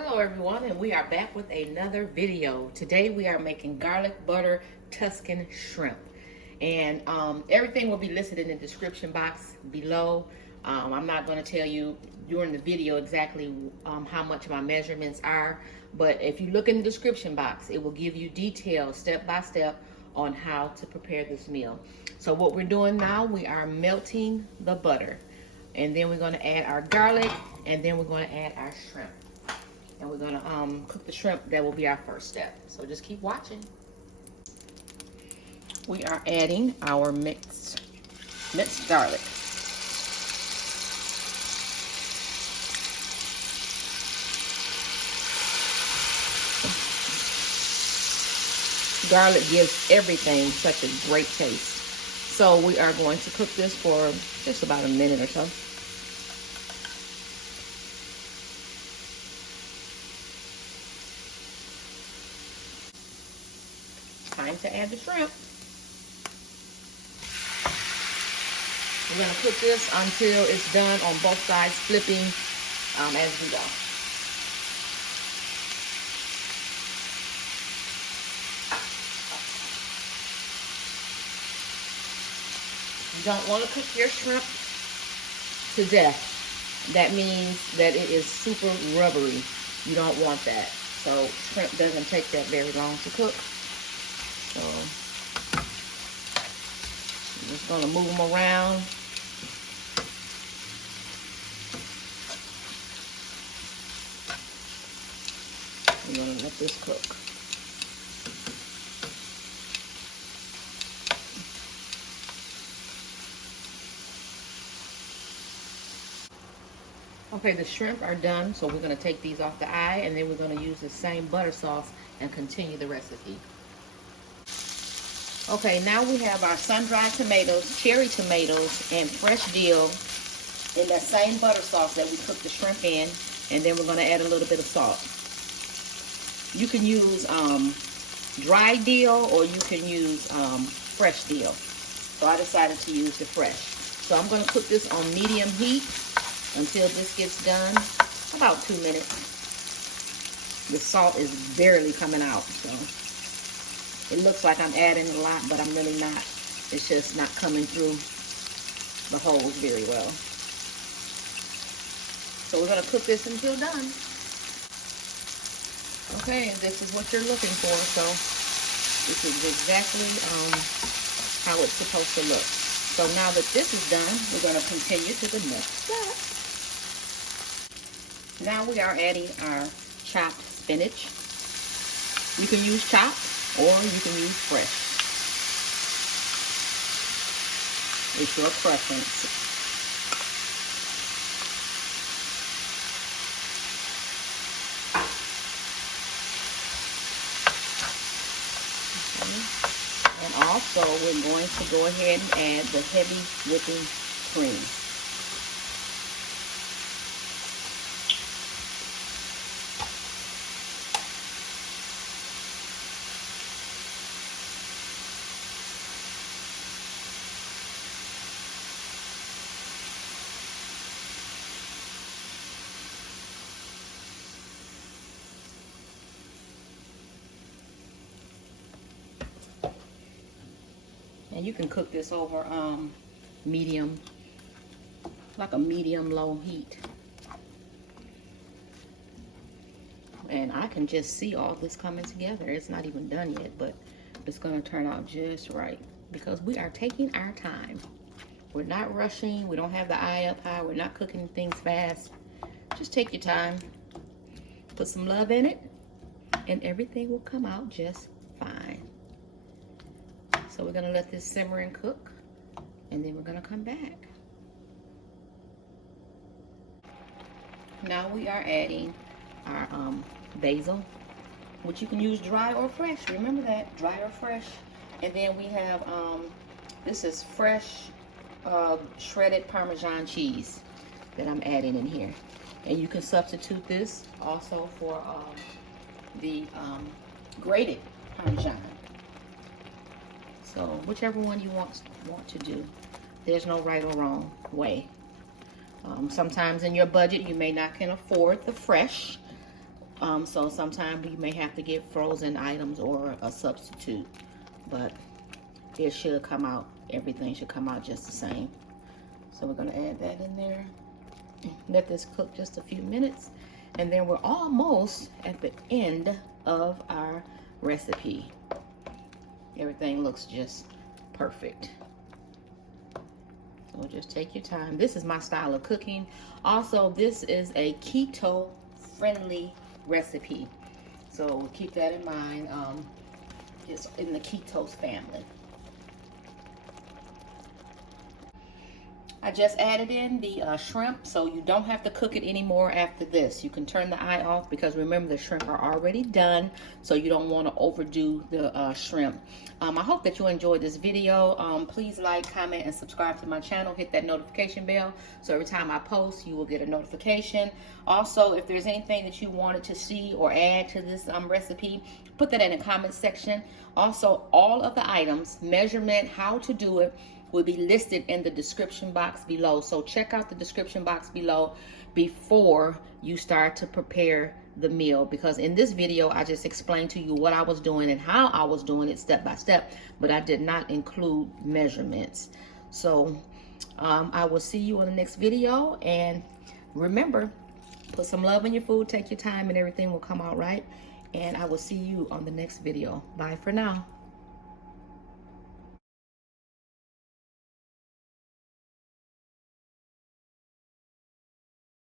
Hello everyone, and we are back with another video. Today we are making garlic butter Tuscan shrimp, and everything will be listed in the description box below. I'm not going to tell you during the video exactly how much my measurements are, but if you look in the description box, it will give you details step by step on how to prepare this meal. So what we're doing now, we are melting the butter, and then we're going to add our garlic, and then we're going to add our shrimp. And we're gonna cook the shrimp. That will be our first step. So just keep watching. We are adding our minced garlic. Garlic gives everything such a great taste. So we are going to cook this for just about a minute or so. Time to add the shrimp. We're going to cook this until it's done on both sides, flipping as we go. You don't want to cook your shrimp to death. That means that it is super rubbery. You don't want that. So shrimp doesn't take that very long to cook. So I'm just going to move them around. I'm going to let this cook. Okay, the shrimp are done, so we're going to take these off the eye, and then we're going to use the same butter sauce and continue the recipe. Okay, now we have our sun-dried tomatoes, cherry tomatoes, and fresh dill in that same butter sauce that we cooked the shrimp in, and then we're going to add a little bit of salt. You can use dry dill, or you can use fresh dill. So I decided to use the fresh. So I'm going to cook this on medium heat until this gets done, about 2 minutes. The salt is barely coming out, so it looks like I'm adding a lot, but I'm really not. It's just not coming through the holes very well. So we're going to cook this until done. Okay, and this is what you're looking for. So this is exactly how it's supposed to look. So now that this is done, we're going to continue to the next step. Now we are adding our chopped spinach. You can use chopped, or you can use fresh. It's your preference. Okay. And also, we're going to go ahead and add the heavy whipping cream. And you can cook this over medium, like a medium-low heat. And I can just see all this coming together. It's not even done yet, but it's going to turn out just right because we are taking our time. We're not rushing. We don't have the eye up high. We're not cooking things fast. Just take your time. Put some love in it, and everything will come out just fine. So we're going to let this simmer and cook, and then we're going to come back. Now we are adding our basil, which you can use dry or fresh. Remember that, dry or fresh. And then we have, this is fresh shredded Parmesan cheese that I'm adding in here. And you can substitute this also for the grated Parmesan. So whichever one you want to do. There's no right or wrong way. Sometimes in your budget you may not can afford the fresh, So sometimes you may have to get frozen items or a substitute, but it should come out, everything should come out just the same. So we're gonna add that in there. Let this cook just a few minutes, and then we're almost at the end of our recipe. Everything looks just perfect. So just take your time. This is my style of cooking. Also, this is a keto friendly recipe, so keep that in mind. It's in the ketos family. I just added in the shrimp, so you don't have to cook it anymore after this. You can turn the eye off, because remember, the shrimp are already done, so you don't want to overdo the shrimp. I hope that you enjoyed this video. Please like, comment, and subscribe to my channel. Hit that notification bell, so every time I post, you will get a notification. Also, if there's anything that you wanted to see or add to this recipe, put that in the comment section. Also, all of the items, measurement, how to do it, will be listed in the description box below. So check out the description box below before you start to prepare the meal, because in this video I just explained to you what I was doing and how I was doing it step by step, but I did not include measurements. So I will see you on the next video, and remember, put some love in your food, take your time, and everything will come out right. And I will see you on the next video. Bye for now.